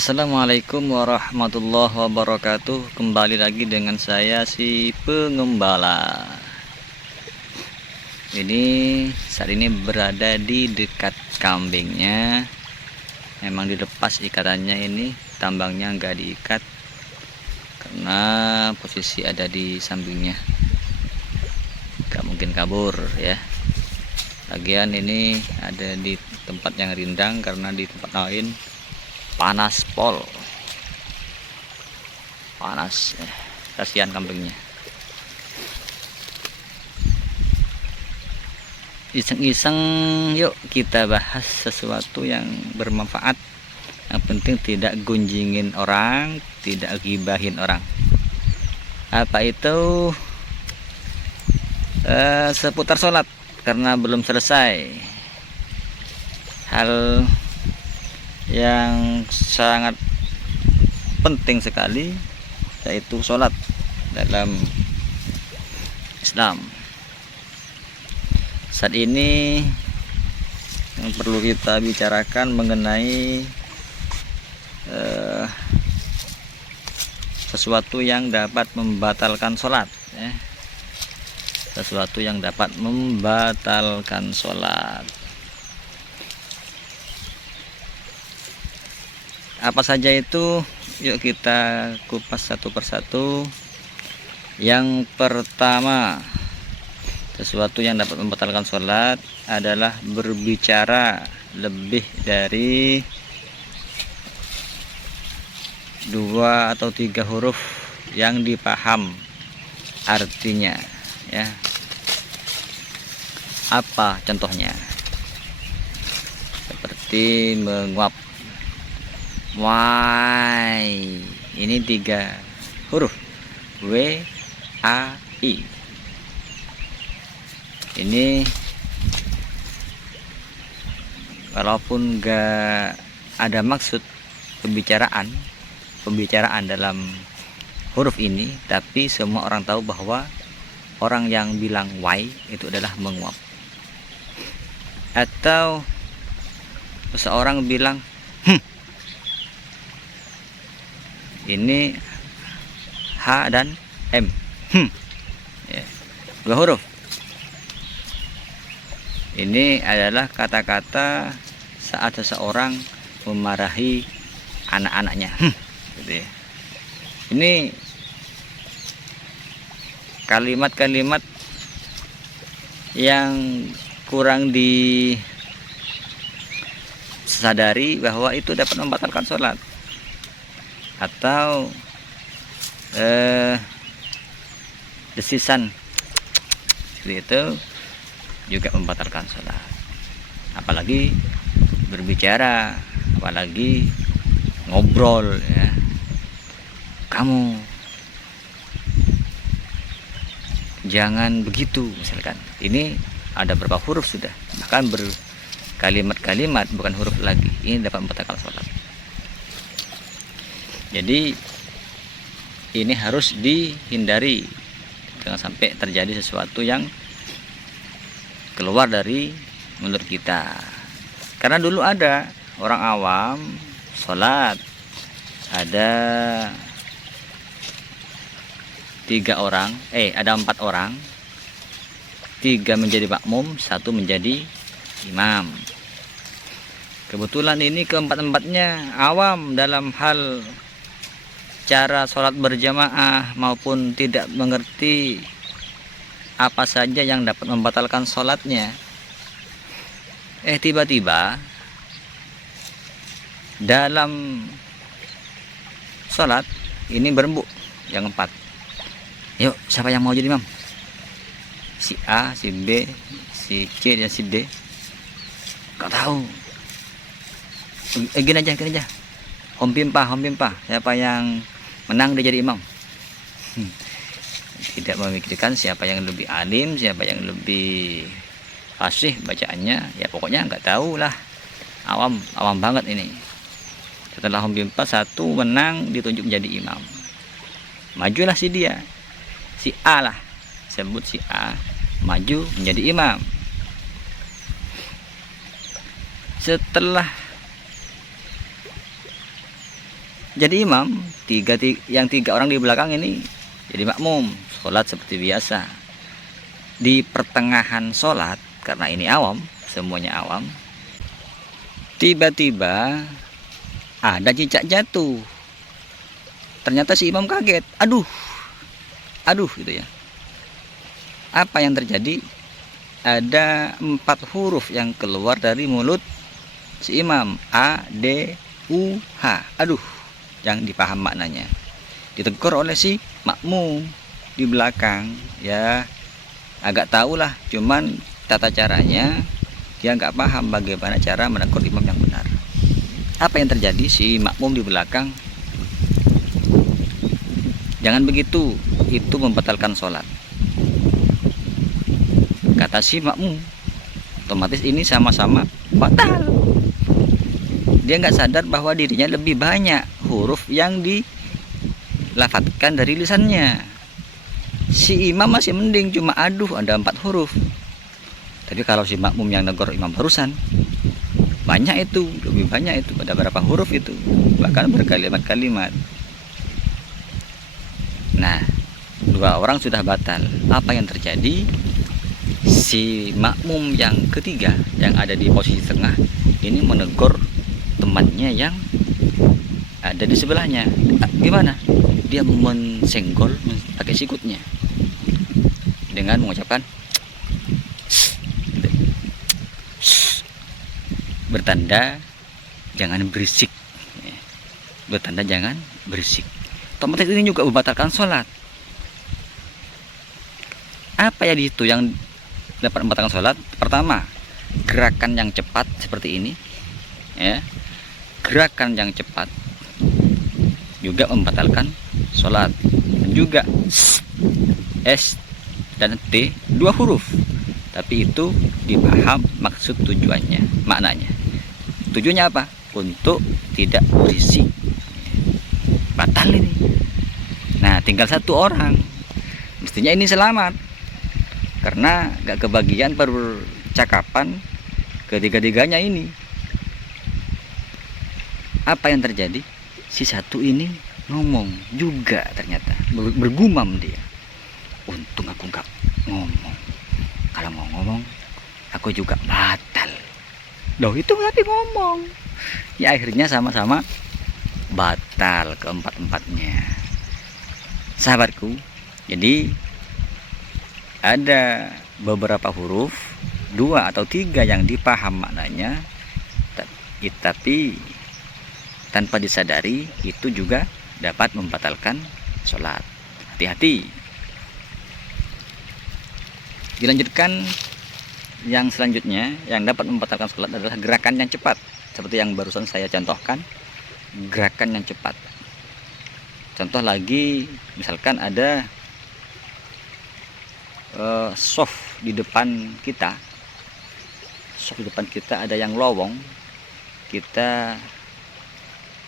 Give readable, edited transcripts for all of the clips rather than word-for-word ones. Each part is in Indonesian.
Assalamualaikum warahmatullahi wabarakatuh. Kembali lagi dengan saya si pengembala. Ini saat ini berada di dekat kambingnya. Memang dilepas ikatannya, ini tambangnya nggak diikat karena posisi ada di sampingnya, nggak mungkin kabur ya. Lagian ini ada di tempat yang rindang, karena di tempat lain panas pol, panas kasihan kambingnya. Iseng-iseng yuk kita bahas sesuatu yang bermanfaat. Yang penting tidak gunjingin orang, tidak gibahin orang. Apa itu? Seputar sholat, karena belum selesai. Hal yang sangat penting sekali, yaitu sholat dalam Islam. Saat ini yang perlu kita bicarakan mengenai sesuatu yang dapat membatalkan sholat ya. Sesuatu yang dapat membatalkan sholat. Apa saja itu? Yuk kita kupas satu persatu. Yang pertama, sesuatu yang dapat membatalkan sholat adalah berbicara lebih dari 2 atau 3 huruf yang dipaham artinya ya. Apa contohnya? Seperti menguap. Why, ini 3 huruf, W A I. Ini walaupun gak ada maksud pembicaraan dalam huruf ini, tapi semua orang tahu bahwa orang yang bilang why itu adalah menguap. Atau seseorang bilang ini H dan M, ya, 2 huruf. Ini adalah kata-kata saat seseorang memarahi anak-anaknya, gitu ya. Ini kalimat-kalimat yang kurang disadari bahwa itu dapat membatalkan sholat. Atau desisan seperti itu juga membatalkan sholat. Apalagi berbicara, apalagi ngobrol ya. Kamu jangan begitu misalkan. Ini ada berapa huruf sudah, bahkan berkalimat-kalimat, bukan huruf lagi. Ini dapat membatalkan sholat. Jadi ini harus dihindari, jangan sampai terjadi sesuatu yang keluar dari mulut kita. Karena dulu ada orang awam sholat, ada 4 orang, 3 menjadi makmum, 1 menjadi imam. Kebetulan ini keempat-empatnya awam dalam hal cara sholat berjamaah, maupun tidak mengerti apa saja yang dapat membatalkan sholatnya. Tiba-tiba dalam sholat ini berembuk yang 4. Yuk, siapa yang mau jadi imam? Si A, si B, si C, dan si D. Gak tahu. Gini aja. Hom pimpah. Siapa yang menang dia jadi imam. Tidak memikirkan siapa yang lebih alim, siapa yang lebih fasih bacaannya. Ya pokoknya nggak tahu lah. Awam banget ini. Setelah hom pimpah 1 menang, ditunjuk menjadi imam. Majulah si dia. Si A lah. Sebut si A maju menjadi imam. Setelah jadi imam, yang tiga orang di belakang ini jadi makmum, sholat seperti biasa. Di pertengahan sholat, karena ini awam, semuanya awam, tiba-tiba ada cicak jatuh. Ternyata si imam kaget, aduh gitu ya. Apa yang terjadi? Ada 4 huruf yang keluar dari mulut si imam, A, D, U, H. Aduh, yang dipaham maknanya. Ditegur oleh si makmum di belakang, ya agak tahulah, cuman tata caranya dia nggak paham bagaimana cara menegur imam yang benar. Apa yang terjadi? Si makmum di belakang, jangan begitu, itu membatalkan sholat, kata si makmum. Otomatis ini sama-sama batal. Dia nggak sadar bahwa dirinya lebih banyak huruf yang dilafatkan dari lisannya. Si imam masih mending, cuma aduh ada 4 huruf. Tapi kalau si makmum yang negor imam barusan, banyak itu, lebih banyak itu, ada berapa huruf itu, bahkan berkalimat-kalimat. Nah, 2 orang sudah batal. Apa yang terjadi? Si makmum yang ketiga yang ada di posisi tengah ini menegur temannya yang ada di sebelahnya. Gimana? Dia mensenggol pakai sikutnya dengan mengucapkan bertanda jangan berisik, bertanda jangan berisik. Otomatis ini juga membatalkan sholat. Apa ya itu yang dapat membatalkan sholat? Pertama, gerakan yang cepat seperti ini, ya, gerakan yang cepat juga membatalkan sholat. Dan juga S dan T 2 huruf, tapi itu dipaham maksud tujuannya, maknanya. Tujuannya apa? Untuk tidak berisik. Batal ini. Nah, tinggal 1 orang, mestinya ini selamat karena gak kebagian percakapan ketiga-tiganya ini. Apa yang terjadi? Si satu ini ngomong juga, ternyata bergumam dia, untung aku gak ngomong, kalau mau ngomong aku juga batal. Loh, itu tapi ngomong. Ya akhirnya sama-sama batal keempat-empatnya, sahabatku. Jadi ada beberapa huruf, 2 atau 3 yang dipaham maknanya, tapi tanpa disadari itu juga dapat membatalkan sholat. Hati-hati. Dilanjutkan, yang selanjutnya yang dapat membatalkan sholat adalah gerakan yang cepat, seperti yang barusan saya contohkan, gerakan yang cepat. Contoh lagi, misalkan ada soft di depan kita, ada yang lowong, kita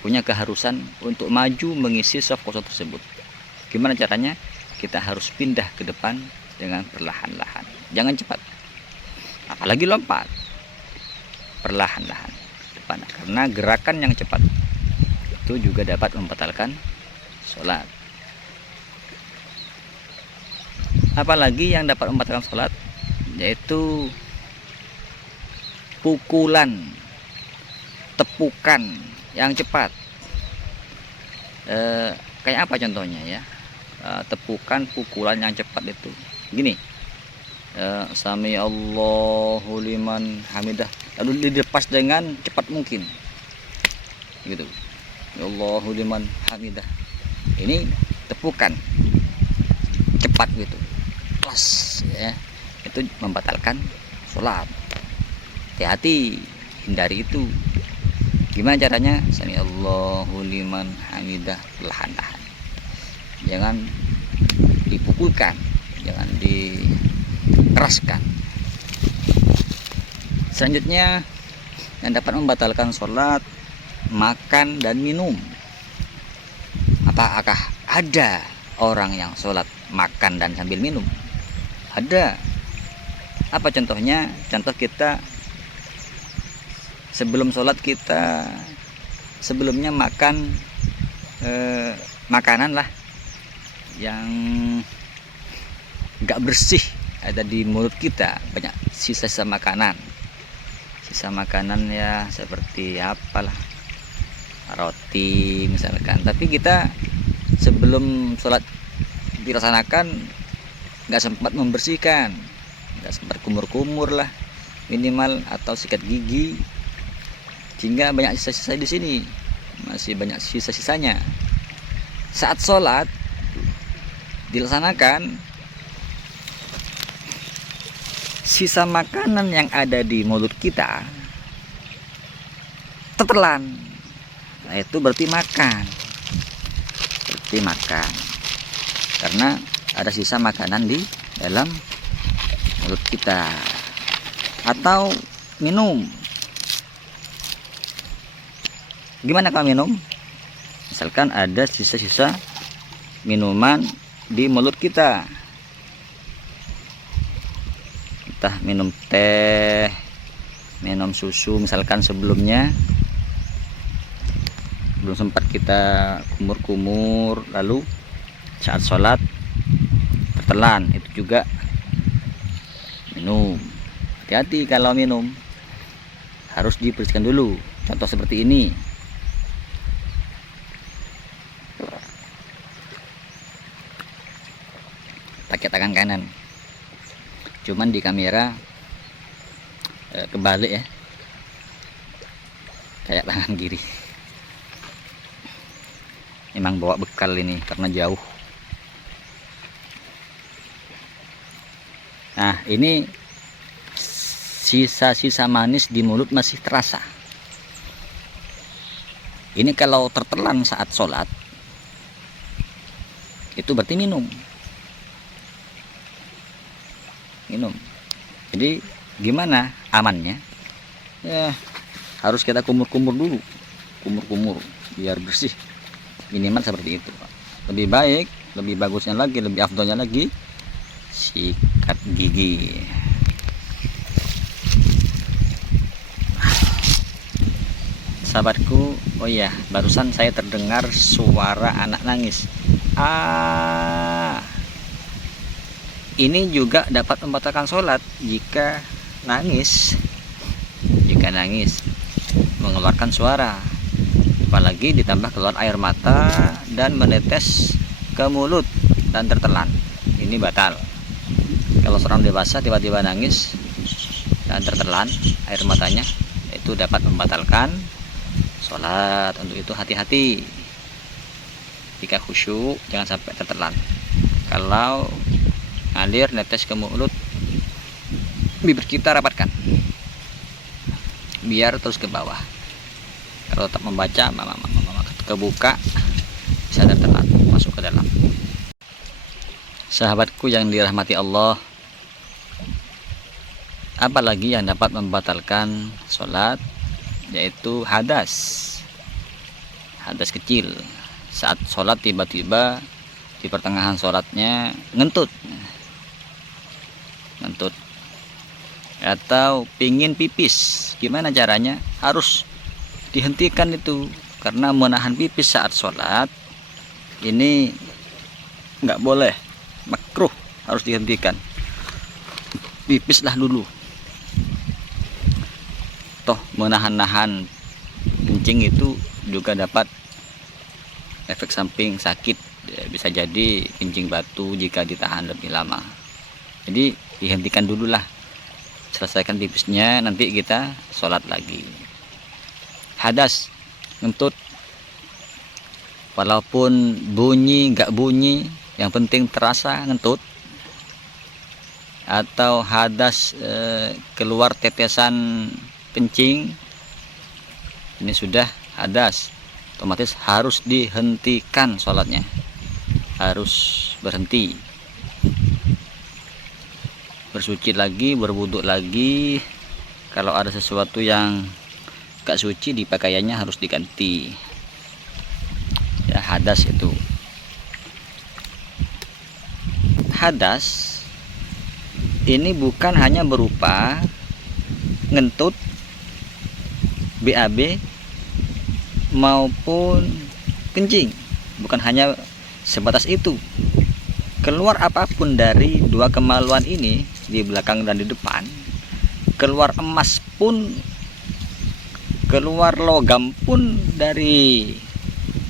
punya keharusan untuk maju mengisi soft kosong tersebut. Gimana caranya? Kita harus pindah ke depan dengan perlahan-lahan, jangan cepat, apalagi lompat, perlahan-lahan depan, karena gerakan yang cepat itu juga dapat membatalkan sholat. Apalagi yang dapat membatalkan sholat, yaitu pukulan, tepukan yang cepat. Kayak apa contohnya ya? Tepukan, pukulan yang cepat itu gini, sami Allahu liman hamidah, lalu dilepas dengan cepat mungkin gitu, Allahu liman hamidah. Ini tepukan cepat gitu, kelas ya, itu membatalkan sholat. Hati-hati, hindari itu. Gimana caranya? Sami Allahu liman hamidah, perlahan-lahan, jangan dipukulkan, jangan dikeraskan. Selanjutnya yang dapat membatalkan sholat, makan dan minum. Apakah ada orang yang sholat makan dan sambil minum? Ada. Apa contohnya? Contoh, kita sebelum sholat, kita sebelumnya makan makanan lah yang nggak bersih ada di mulut kita, banyak sisa-sisa makanan. Sisa makanan ya seperti apalah, roti misalkan. Tapi kita sebelum sholat dilaksanakan nggak sempat membersihkan, nggak sempat kumur-kumur lah minimal, atau sikat gigi, sehingga banyak sisa-sisa di sini, masih banyak sisa-sisanya. Saat sholat dilaksanakan, sisa makanan yang ada di mulut kita tertelan. Nah, itu berarti makan, karena ada sisa makanan di dalam mulut kita. Atau minum, gimana kalau minum? Misalkan ada sisa-sisa minuman di mulut kita, entah minum teh, minum susu misalkan, sebelumnya belum sempat kita kumur-kumur, lalu saat sholat tertelan, itu juga minum. Hati-hati kalau minum, harus dibersihkan dulu. Contoh seperti ini. Pakai tangan kanan, cuman di kamera kebalik ya, kayak tangan kiri. Emang bawa bekal ini karena jauh. Nah, ini sisa-sisa manis di mulut masih terasa. Ini kalau tertelan saat sholat, itu berarti minum. Jadi gimana amannya? Ya harus kita kumur-kumur dulu, biar bersih, minimal seperti itu. Lebih baik, lebih bagusnya lagi, lebih afdolnya lagi, sikat gigi. Sahabatku, oh iya, barusan saya terdengar suara anak nangis. Ini juga dapat membatalkan sholat jika nangis, mengeluarkan suara, apalagi ditambah keluar air mata dan menetes ke mulut dan tertelan. Ini batal. Kalau seorang dewasa tiba-tiba nangis dan tertelan air matanya, itu dapat membatalkan sholat. Untuk itu hati-hati, jika khusyuk jangan sampai tertelan. Kalau ngalir netes ke mulut, bibir kita rapatkan biar terus ke bawah. Kalau tetap membaca kebuka, bisa tertelan masuk ke dalam. Sahabatku yang dirahmati Allah, apalagi yang dapat membatalkan sholat, yaitu hadas kecil. Saat sholat tiba-tiba di pertengahan sholatnya ngentut atau pingin pipis, gimana caranya? Harus dihentikan itu, karena menahan pipis saat sholat ini nggak boleh, makruh, harus dihentikan. Pipislah dulu, toh menahan-nahan kencing itu juga dapat efek samping sakit, bisa jadi kencing batu jika ditahan lebih lama. Jadi dihentikan dulu lah, selesaikan pipisnya, nanti kita sholat lagi. Hadas, ngentut, walaupun bunyi nggak bunyi, yang penting terasa ngentut. Atau hadas keluar tetesan kencing, ini sudah hadas, otomatis harus dihentikan sholatnya, harus berhenti, bersuci lagi, berwuduk lagi. Kalau ada sesuatu yang gak suci di pakaiannya harus diganti. Ya, hadas itu. Hadas ini bukan hanya berupa ngentut, BAB maupun kencing. bukan hanya sebatas itu, keluar apapun dari dua kemaluan ini, di belakang dan di depan, keluar emas pun, keluar logam pun dari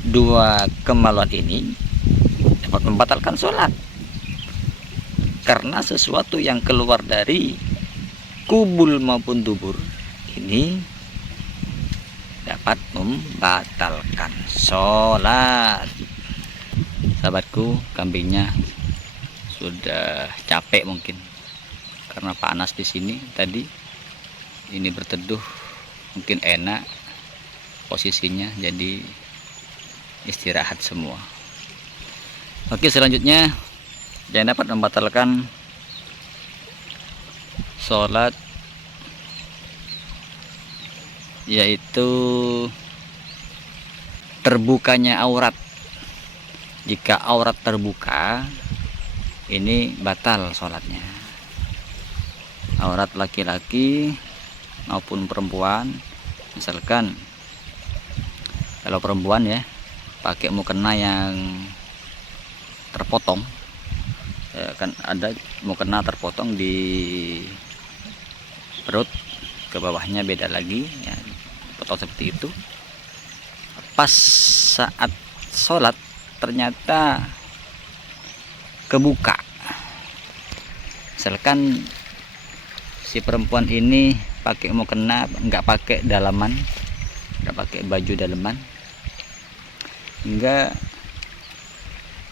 dua kemaluan ini dapat membatalkan sholat, karena sesuatu yang keluar dari kubul maupun dubur ini dapat membatalkan sholat. Sahabatku, kambingnya sudah capek mungkin karena panas di sini tadi. Ini berteduh mungkin enak posisinya, jadi istirahat semua. Oke, selanjutnya yang dapat membatalkan sholat yaitu terbukanya aurat. Jika aurat terbuka, ini batal sholatnya. Aurat laki-laki maupun perempuan, misalkan kalau perempuan ya pakai mukena yang terpotong, ya, kan ada mukena terpotong di perut, ke bawahnya beda lagi ya, potong seperti itu. Pas saat sholat ternyata kebuka, misalkan si perempuan ini pakai mukena, nggak pakai dalaman, nggak pakai baju dalaman, hingga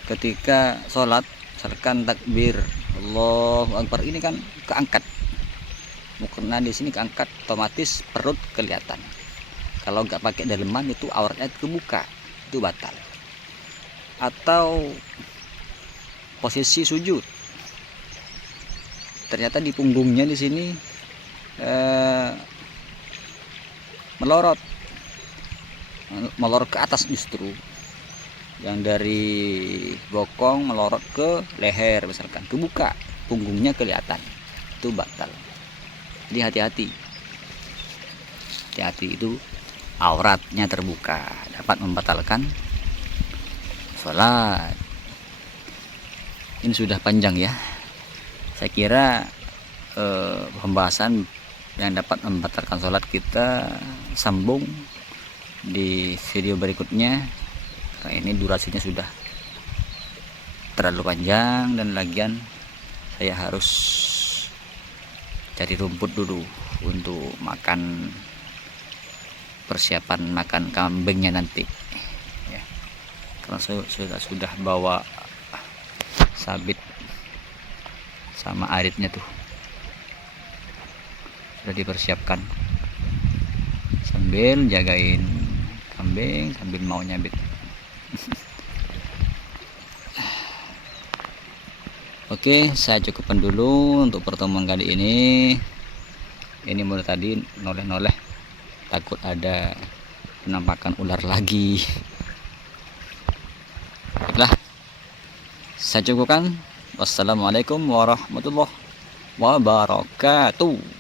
ketika sholat misalkan takbir Allahu Akbar, ini kan keangkat mukena di sini, keangkat, otomatis perut kelihatan. Kalau nggak pakai dalaman itu auratnya kebuka, itu batal. Atau posisi sujud, ternyata di punggungnya di sini melorot ke atas, justru yang dari bokong melorot ke leher, misalkan kebuka, punggungnya kelihatan, itu batal. Jadi hati-hati, itu auratnya terbuka dapat membatalkan sholat. Ini sudah panjang ya, saya kira pembahasan yang dapat membatalkan sholat kita sambung di video berikutnya, karena ini durasinya sudah terlalu panjang, dan lagian saya harus cari rumput dulu untuk makan, persiapan makan kambingnya nanti ya. Karena saya sudah bawa sabit sama aritnya tuh, sudah dipersiapkan, sambil jagain kambing sambil mau nyabit. Oke, saya cukupkan dulu untuk pertemuan kali ini. Ini mulai tadi noleh-noleh, takut ada penampakan ular lagi. Baiklah, saya cukupkan. Wassalamualaikum warahmatullahi wabarakatuh.